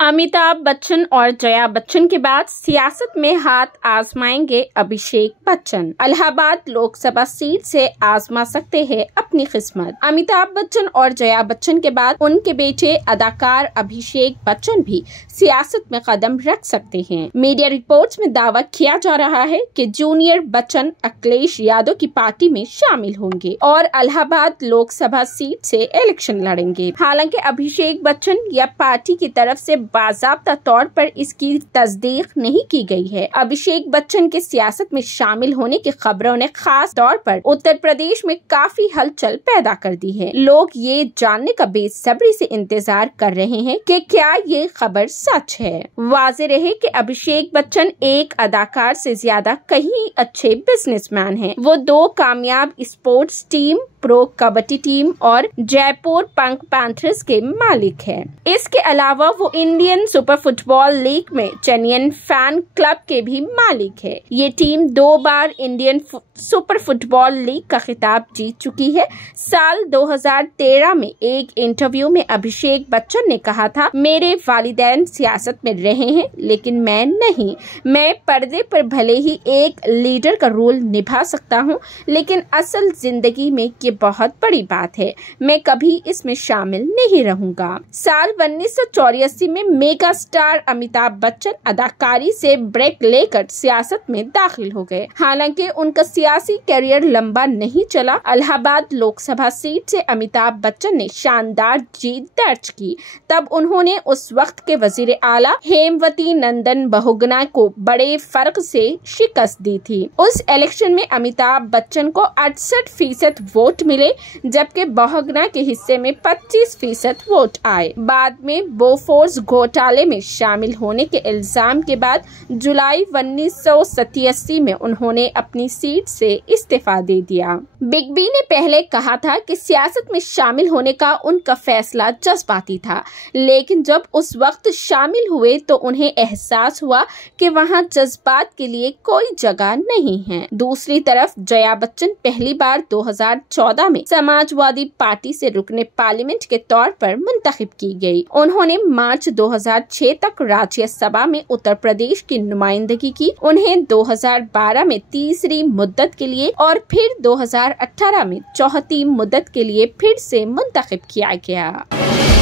अमिताभ बच्चन और जया बच्चन के बाद सियासत में हाथ आजमाएंगे अभिषेक बच्चन। इलाहाबाद लोकसभा सीट से आजमा सकते हैं अपनी किस्मत। अमिताभ बच्चन और जया बच्चन के बाद उनके बेटे अदाकार अभिषेक बच्चन भी सियासत में कदम रख सकते हैं। मीडिया रिपोर्ट्स में दावा किया जा रहा है कि जूनियर बच्चन अखिलेश यादव की पार्टी में शामिल होंगे और इलाहाबाद लोकसभा सीट से इलेक्शन लड़ेंगे। हालांकि अभिषेक बच्चन या पार्टी की तरफ से बाज़ाब्ता तौर पर इसकी तस्दीक नहीं की गई है। अभिषेक बच्चन के सियासत में शामिल होने की खबरों ने खास तौर पर उत्तर प्रदेश में काफी हलचल पैदा कर दी है। लोग ये जानने का बेसब्री से इंतजार कर रहे हैं कि क्या ये खबर सच है। वाज़ेह रहे कि अभिषेक बच्चन एक अदाकार से ज्यादा कहीं अच्छे बिजनेसमैन हैं। वो 2 कामयाब sports team, pro kabaddi team और जयपुर पंक पैंथर्स के मालिक हैं। इसके अलावा वो इंडियन सुपर फुटबॉल लीग में चेन्नई फैन क्लब के भी मालिक है। ये टीम 2 बार इंडियन सुपर फुटबॉल लीग का खिताब जीत चुकी है। साल 2013 में एक इंटरव्यू में अभिषेक बच्चन ने कहा था, मेरे वालिदैन सियासत में रहे हैं लेकिन मैं नहीं। मैं पर्दे पर भले ही एक लीडर का रोल निभा सकता हूं, लेकिन असल जिंदगी में ये बहुत बड़ी बात है। मैं कभी इसमें शामिल नहीं रहूंगा। साल 1984 में मेगा स्टार अमिताभ बच्चन अदाकारी से ब्रेक लेकर सियासत में दाखिल हो गए। हालांकि उनका सियासी करियर लंबा नहीं चला। इलाहाबाद लोकसभा सीट से अमिताभ बच्चन ने शानदार जीत दर्ज की। तब उन्होंने उस वक्त के वजीर आला हेमवती नंदन बहुगुणा को बड़े फर्क से शिकस्त दी थी। उस इलेक्शन में अमिताभ बच्चन को 68% वोट मिले, जबकि बहुगुणा के हिस्से में 25% वोट आए। बाद में बोफोर्स घोटाले में शामिल होने के इल्जाम के बाद जुलाई 1987 में उन्होंने अपनी सीट से इस्तीफा दे दिया। बिग बी ने पहले कहा था कि सियासत में शामिल होने का उनका फैसला जज्बाती था, लेकिन जब उस वक्त शामिल हुए तो उन्हें एहसास हुआ कि वहां जज्बात के लिए कोई जगह नहीं है। दूसरी तरफ जया बच्चन पहली बार 2014 में समाजवादी पार्टी से रुकने पार्लियामेंट के तौर पर मुंतखब की गई। उन्होंने मार्च 2006 तक राज्यसभा में उत्तर प्रदेश की नुमाइंदगी की। उन्हें 2012 में तीसरी मुद्दत के लिए और फिर 2018 में चौथी मुद्दत के लिए फिर से मुंतखब किया गया।